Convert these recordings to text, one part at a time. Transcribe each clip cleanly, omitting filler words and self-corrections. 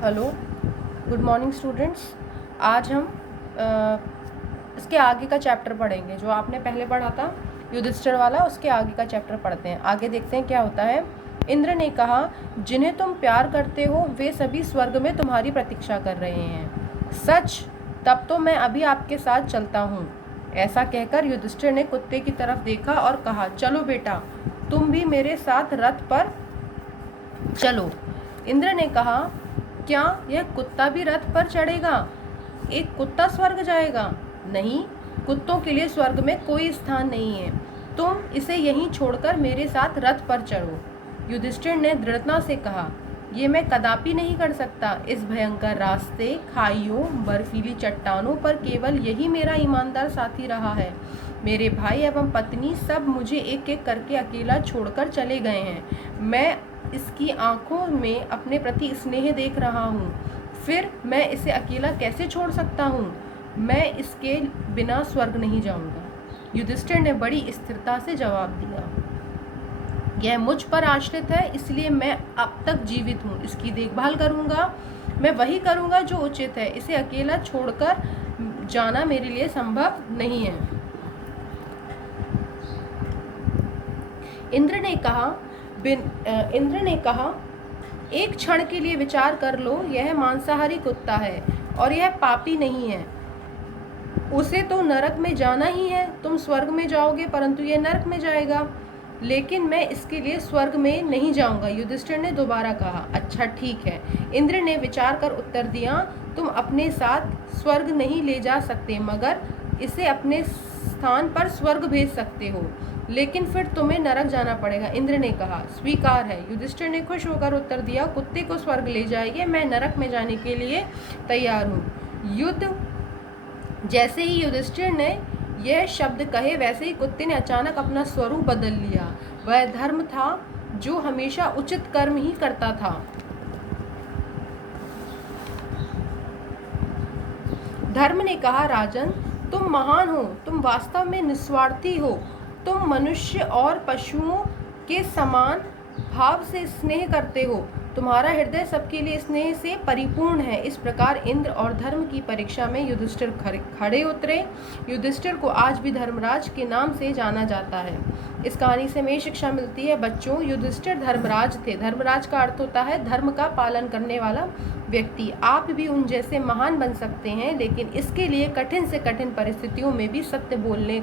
Hello, good morning students. आज हम इसके आगे का चैप्टर पढ़ेंगे। जो आपने पहले पढ़ा था युधिष्ठिर वाला, उसके आगे का चैप्टर पढ़ते हैं। आगे देखते हैं क्या होता है। इंद्र ने कहा, जिन्हें तुम प्यार करते हो वे सभी स्वर्ग में तुम्हारी प्रतीक्षा कर रहे हैं। सच? तब तो मैं अभी आपके साथ चलता हूँ। ऐसा कहकर युधिष्ठिर ने कुत्ते की तरफ देखा और कहा, चलो बेटा, तुम भी मेरे साथ रथ पर चलो। इंद्र ने कहा, क्या यह कुत्ता भी रथ पर चढ़ेगा? एक कुत्ता स्वर्ग जाएगा? नहीं, कुत्तों के लिए स्वर्ग में कोई स्थान नहीं है। तुम इसे यहीं छोड़कर मेरे साथ रथ पर चढ़ो। युधिष्ठिर ने दृढ़ता से कहा, ये मैं कदापि नहीं कर सकता। इस भयंकर रास्ते, खाइयों, बर्फीली चट्टानों पर केवल यही मेरा ईमानदार साथी रहा है। मेरे भाई एवं पत्नी सब मुझे एक एक करके अकेला छोड़कर चले गए हैं। मैं इसकी आंखों में अपने प्रति स्नेह देख रहा हूँ, फिर मैं इसे अकेला कैसे छोड़ सकता हूँ? मैं इसके बिना स्वर्ग नहीं जाऊंगा। युधिष्ठिर ने बड़ी स्थिरता से जवाब दिया, यह मुझ पर आश्रित है, इसलिए मैं अब तक जीवित हूँ। इसकी देखभाल करूंगा। मैं वही करूंगा जो उचित है। इसे अकेला छोड़कर जाना मेरे लिए संभव नहीं है। इंद्र ने कहा, एक क्षण के लिए विचार कर लो। यह मांसाहारी कुत्ता है और यह पापी नहीं है। उसे तो नरक में जाना ही है। तुम स्वर्ग में जाओगे परंतु यह नरक में जाएगा। लेकिन मैं इसके लिए स्वर्ग में नहीं जाऊंगा। युधिष्ठिर ने दोबारा कहा, अच्छा ठीक है। इंद्र ने विचार कर उत्तर दिया, तुम अपने साथ स्वर्ग नहीं ले जा सकते, मगर इसे अपने स्थान पर स्वर्ग भेज सकते हो, लेकिन फिर तुम्हें नरक जाना पड़ेगा। इंद्र ने कहा, स्वीकार है। युधिष्ठिर ने खुश होकर उत्तर दिया, कुत्ते को स्वर्ग ले जाइए, मैं नरक में जाने के लिए तैयार हूँ। जैसे ही युधिष्ठिर ने यह शब्द कहे, वैसे ही कुत्ते ने अचानक अपना स्वरूप बदल लिया। वह धर्म था जो हमेशा उचित कर्म ही करता था। धर्म ने कहा, राजन, तुम महान हो। तुम वास्तव में निस्वार्थी हो। तुम मनुष्य और पशुओं के समान भाव से स्नेह करते हो। तुम्हारा हृदय सबके लिए स्नेह से परिपूर्ण है। इस प्रकार इंद्र और धर्म की परीक्षा में युधिष्ठिर खड़े उतरे। युधिष्ठिर को आज भी धर्मराज के नाम से जाना जाता है। इस कहानी से हमें शिक्षा मिलती है, बच्चों, युधिष्ठिर धर्मराज थे। धर्मराज का अर्थ होता है धर्म का पालन करने वाला व्यक्ति। आप भी उन जैसे महान बन सकते हैं, लेकिन इसके लिए कठिन से कठिन परिस्थितियों में भी सत्य बोलने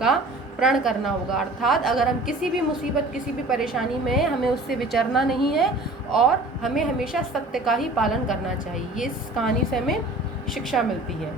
का प्रण करना होगा। अर्थात अगर हम किसी भी मुसीबत, किसी भी परेशानी में हैं, हमें उससे विचरना नहीं है और हमें हमेशा सत्य का ही पालन करना चाहिए। ये इस कहानी से हमें शिक्षा मिलती है।